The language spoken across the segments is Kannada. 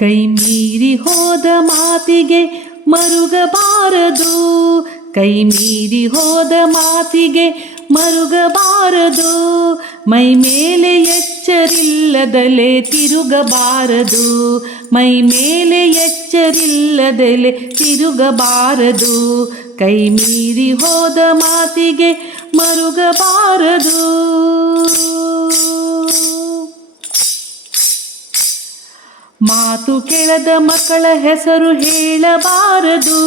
ಕೈ ಮೀರಿ ಹೋದ ಮಾತಿಗೆ ಮರುಗಬಾರದು, ಕೈ ಮೀರಿ ಹೋದ ಮಾತಿಗೆ ಮರುಗಬಾರದು. ಮೈ ಮೇಲೆ ಎಚ್ಚರಿಲ್ಲದಲೆ ತಿರುಗಬಾರದು, ಮೈ ಮೇಲೆ ಎಚ್ಚರಿಲ್ಲದಲೆ ತಿರುಗಬಾರದು. ಕೈ ಮೀರಿ ಹೋದ ಮಾತಿಗೆ ಮರುಗಬಾರದು. ಮಾತು ಕೇಳದ ಮಕ್ಕಳ ಹೆಸರು ಹೇಳಬಾರದು,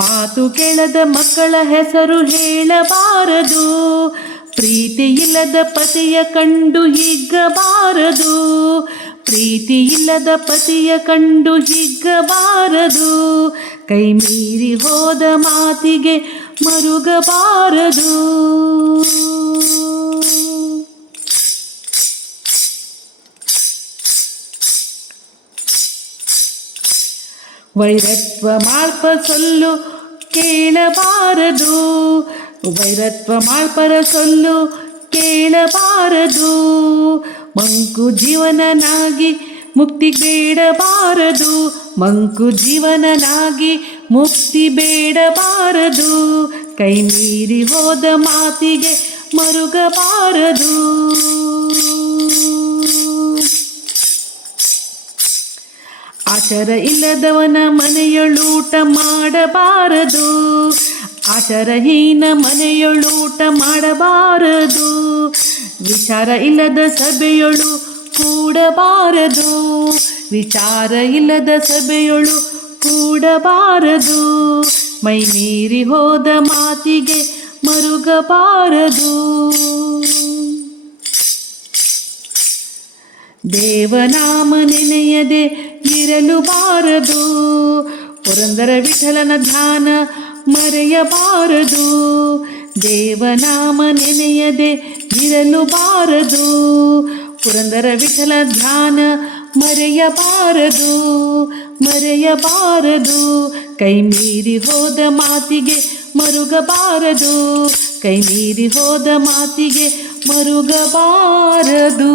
ಮಾತು ಕೇಳದ ಮಕ್ಕಳ ಹೆಸರು ಹೇಳಬಾರದು. ಪ್ರೀತಿ ಇಲ್ಲದ ಪತಿಯ ಕಂಡು ಹಿಗ್ಗಬಾರದು, ಪ್ರೀತಿ ಇಲ್ಲದ ಪತಿಯ ಕಂಡು ಹಿಗ್ಗಬಾರದು. ಕೈ ಮೀರಿ ಹೋದ ಮಾತಿಗೆ ಮರುಗಬಾರದು. ವೈರತ್ವ ಮಾಡ್ಪ ಸೊಲ್ಲು ಕೇಳಬಾರದು, ವೈರತ್ವ ಮಾಡ್ಪರ ಸೊಲ್ಲು ಕೇಳಬಾರದು. ಮಂಕು ಜೀವನನಾಗಿ ಮುಕ್ತಿ ಬೇಡಬಾರದು, ಮಂಕು ಜೀವನನಾಗಿ ಮುಕ್ತಿ ಬೇಡಬಾರದು. ಕೈ ಮೀರಿ ಹೋದ ಮಾತಿಗೆ ಮರುಗಬಾರದು. ಆಚಾರ ಇಲ್ಲದವನ ಮನೆಯೊಳೂಟ ಮಾಡಬಾರದು, ಆಚಾರಹೀನ ಮನೆಯೊಳೂಟ ಮಾಡಬಾರದು. ವಿಚಾರ ಇಲ್ಲದ ಸಭೆಯೊಳು ಕೂಡಬಾರದು, ವಿಚಾರ ಇಲ್ಲದ ಸಭೆಯೊಳು ಕೂಡಬಾರದು. ಮೈ ಮೀರಿ ಹೋದ ಮಾತಿಗೆ ಮರುಗಬಾರದು. ದೇವನಾಮ ನೆನೆಯದೆ ಇರಲು ಬಾರದು, ಪುರಂದರ ವಿಠಲನ ಧ್ಯಾನ ಮರೆಯಬಾರದು. ದೇವನಾಮ ನೆನೆಯದೆ ಇರಲು ಬಾರದು, ಪುರಂದರ ವಿಠಲ ಧ್ಯಾನ ಮರೆಯಬಾರದು, ಮರೆಯಬಾರದು. ಕೈ ಮೀರಿ ಹೋದ ಮಾತಿಗೆ ಮರುಗಬಾರದು, ಕೈ ಮೀರಿ ಹೋದ ಮಾತಿಗೆ ಮರುಗಬಾರದು.